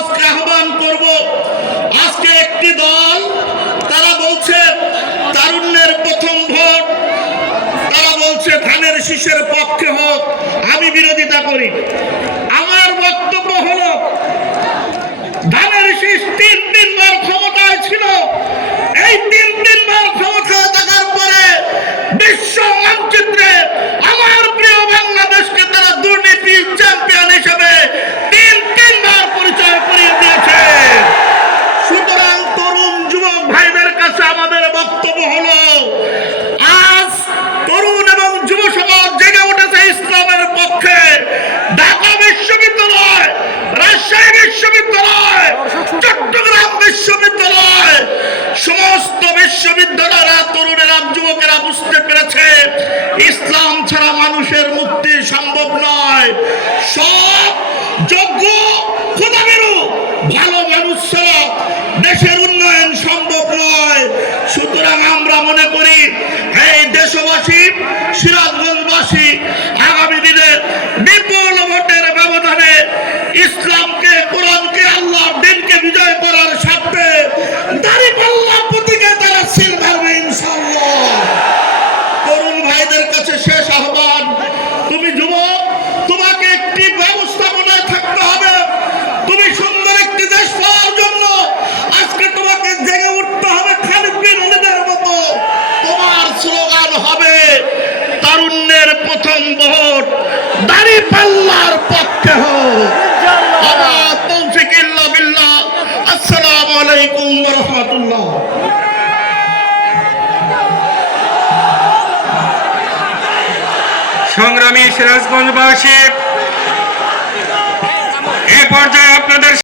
সমাজকে আহ্বান করব, আজকে একটি দল তারা বলছে তারুণ্যের প্রথম ভোট, তারা বলছে ধানের শীষের পক্ষে হোক, আমি বিরোধিতা করি। আমার বক্তব্য হলো ধানের শীষ তিনবার ক্ষমতায় ছিল, এই তিনবার ক্ষমতায় থাকার পরে বিশ্ব মানচিত্রে আমার প্রিয় বাংলাদেশকে তারা দুর্নীতি চ্যাম্পিয়ন হিসেবে তিনবার পরিচয় করিয়ে দিয়েছে। সুতরাং তরুণ যুবক ভাইদের কাছে আমাদের বক্তব্য হলো আজ তরুণ এবং যুব সমাজ জেগে উঠেছে ইসলামের পক্ষে। ঢাকা বিশ্ববিদ্যালয়, রাজশাহী বিশ্ববিদ্যালয়, চট্টগ্রাম বিশ্ববিদ্যালয়, সমস্ত বিশ্ববিদ্যালয়েরা তরুণেরা যুবকেরা বুঝতে পেরেছে ইসলাম ছাড়া মানুষের মুক্তি সম্ভব নয়। সব যোগ্য খোদাভীরু ভালো মানুষ ছাড়া দেশের উন্নয়ন সম্ভব নয়। সুতরাং আমরা মনে করি এই দেশবাসী, সিরাজগঞ্জবাসী আগামী দিনে বিপুল ভোটের ব্যবধানে ইসলামকে, কোরআনকে, আল্লাহর দিনকে বিজয় করার স্বার্থে দাঁড়িপাল্লা প্রতীকে তারা সিল মারবে ইনশাআল্লাহ। তরুণ ভাইদের কাছে শেষ আহ্বান, তুমি যুবক, তোমাকে একটি ব্যবস্থাপনায় থাকতে হবে। তুমি সুন্দর একটি দেশ পাওয়ার জন্য আজকে তোমাকে জেগে উঠতে হবে খালিদ বিন ওলীদের মতো। তোমার স্লোগান হবে তারুণ্যের প্রথম ভোট, দাঁড়িপাল্লার পক্ষে হোক। আমার তৌফিক ইল্লা বিল্লাহ। আসসালামু আলাইকুম ওয়া রাহমাতুল্লাহ। সংগ্রামী সিরাজগঞ্জবাসী, এ পর্যায়ে আপনাদের